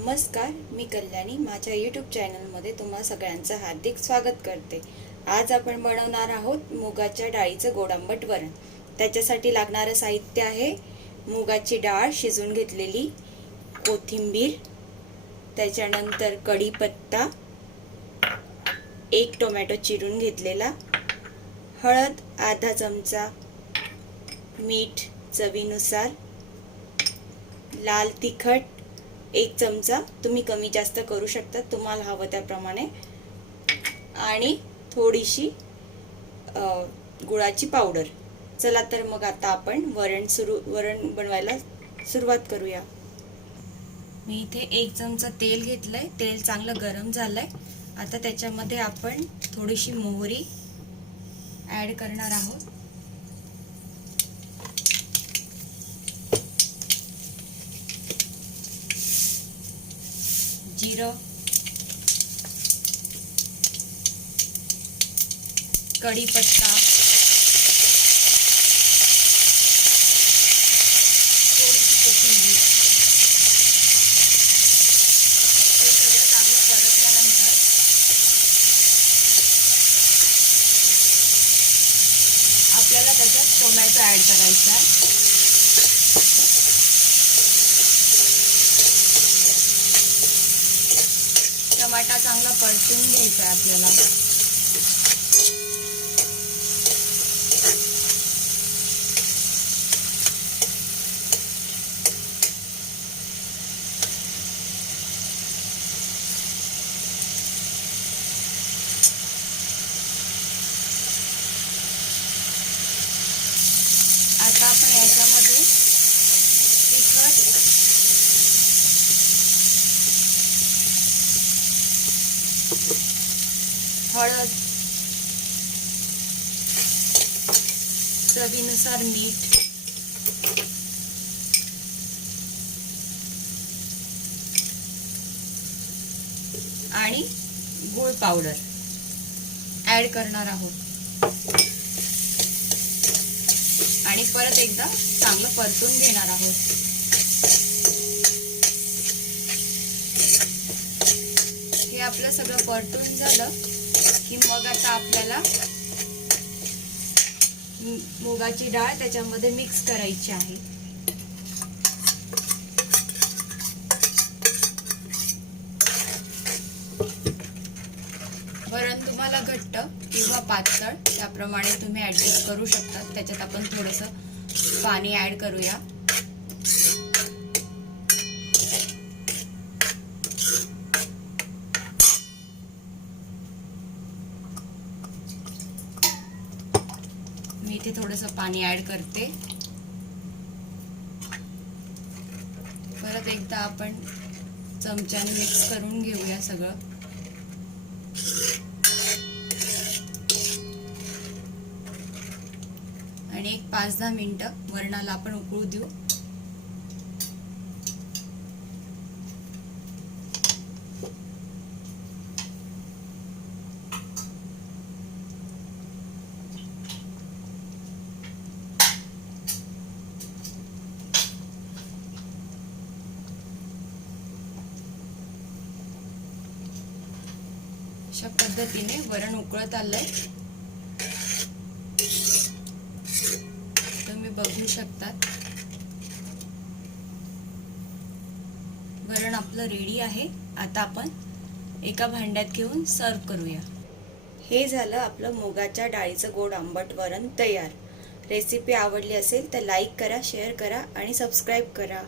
नमस्कार, मी कल्याणी माझ्या यूट्यूब चॅनलमध्ये तुम्हा सगळ्यांचं हार्दिक स्वागत करते। आज आपण बनवणार आहोत मुगाच्या डाळीचं गोड आंबट वरण। त्याच्यासाठी लागणारे साहित्य आहे मुगाची डाळ शिजवून घेतलेली, कोथिंबीर, त्याच्यानंतर कढीपत्ता, एक टोमॅटो चिरून घेतलेला, हळद अर्धा चमचा, मीठ चवीनुसार, लाल तिखट एक चमचा, तुम्ही कमी जास्त करू शकता तुम्हाला हवं त्याप्रमाणे, आणि थोडीशी गुळाची पावडर। चला तर मग आता आपण वरण बनवायला सुरुवात करूया। मी इथे एक चमचा तेल घेतलंय, तेल चांगलं गरम झालंय। आता त्याच्यामध्ये आपण थोडीशी मोहरी ऍड करणार आहोत, जीरं, कढीपत्ता, थोडीशी कोथिंबीर, हे सगळं चांगलं परतल्यानंतर आपल्याला त्याच्यात टोमॅटो ऍड करायचा आहे। टमाटा चांगला परतून घ्यायचा आहे आपल्याला। आता आपण याच्यामध्ये तिखट, हळद, चवीनुसार मीठ, आणि गूळ पावडर ऍड करणार आहोत, आणि परत एकदा चांगलं परतून घेणार आहोत। हे आपलं सगळं परतून झालं की मग आता आपल्याला मुगाची डाळ त्याच्यामध्ये मिक्स करायची आहे। वरण तुम्हाला घट्ट किंवा पातळ त्याप्रमाणे तुम्ही ऍडजस्ट करू शकता। त्याच्यात आपण थोडंसं पाणी ऍड करूया। मी इथे थोडंसं पाणी ऍड करते। परत एकदा आपण चमच्याने मिक्स करून घेऊया सगळं। आणि एक 5-10 मिनिटं वरणाला आपण उकळू देऊ। अशा पद्धतीने वरण उकळत आलंय, तुम्ही बघू शकता। वरण आपलं रेडी आहे। आता आपण एका भांड्यात घेऊन सर्व करूया। हे झालं आपलं मुगाच्या डाळीचं गोड आंबट वरण तयार। रेसिपी आवडली असेल तर लाईक करा, शेअर करा आणि सबस्क्राईब करा।